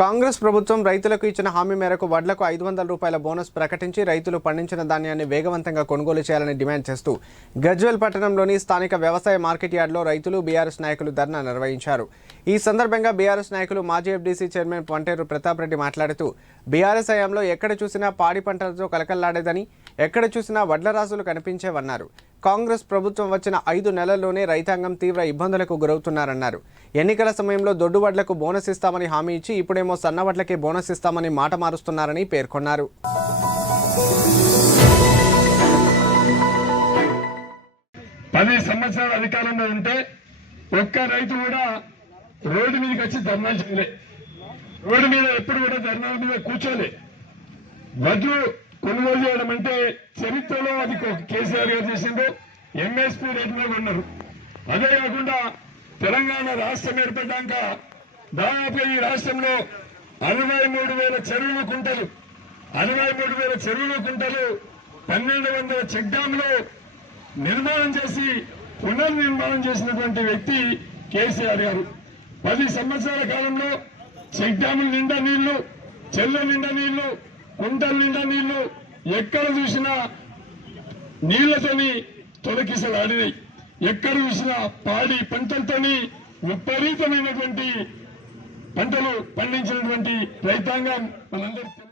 కాంగ్రెస్ ప్రభుత్వం రైతులకు ఇచ్చిన హామీ మేరకు వడ్లకు ఐదు వందల రూపాయల బోనస్ ప్రకటించి రైతులు పండించిన ధాన్యాన్ని వేగవంతంగా కొనుగోలు చేయాలని డిమాండ్ చేస్తూ గజ్వెల్ పట్టణంలోని స్థానిక వ్యవసాయ మార్కెట్ యార్డ్లో రైతులు బీఆర్ఎస్ నాయకులు ధర్నా నిర్వహించారు. ఈ సందర్భంగా బీఆర్ఎస్ నాయకులు మాజీ ఎఫ్డీసీ చైర్మన్ పంటేరు ప్రతాప్ రెడ్డి మాట్లాడుతూ బీఆర్ఎస్ హయాంలో ఎక్కడ చూసినా పాడి పంటలతో కలకల్లాడేదని ఎక్కడ చూసినా వడ్ల రాసులు కనిపించేవన్నారు. కాంగ్రెస్ ప్రభుత్వం వచ్చిన ఐదు నెలల్లోనే రైతాంగం తీవ్ర ఇబ్బందులకు గురవుతున్నారన్నారు. ఎన్నికల సమయంలో దొడ్డువడ్లకు బోనస్ ఇస్తామని హామీ ఇచ్చి ఇప్పుడేమో సన్నవడ్లకే బోనస్ ఇస్తామని మాట మారుస్తున్నారని పేర్కొన్నారు. పది సంవత్సరాల అధికారంలో ఉంటే ఒక్క రైతు కూడా రోడ్డు మీదకి వచ్చి ధర్నా చేయలే. రోడ్డు మీద ఎప్పుడు కూడా ధర్నాల మీద కూర్చోలే. వడ్లు కొనుగోలు చేయడం అంటే చరిత్రలో అది ఒక కేసీఆర్ గారు చేసింది. ఎంఎస్పీ రేటు మీద ఉన్నారు అదే కాకుండా తెలంగాణ రాష్ట్రం ఏర్పడ్డాక దాదాపు ఈ రాష్ట్రంలో అరవై మూడు వేల చెరువుల కుంటలు అరవై మూడు వేల చెరువుల కుంటలు పన్నెండు వందల చెక్ డ్యాంలు నిర్మాణం చేసి పునర్నిర్మాణం చేసినటువంటి వ్యక్తి కేసీఆర్ గారు. పది సంవత్సరాల కాలంలో చెక్ డ్యాముల నిండా నీళ్ళు చెల్ల నిండా నీళ్ళు కుంటల నిండా నీళ్ళు ఎక్కడ చూసినా నీళ్ళతోని తొలకిసలాడినాయి ఎక్కడ చూసినా పాడి పంటలతోని విపరీతమైనటువంటి పంటలు పండించినటువంటి రైతాంగం మనందరికీ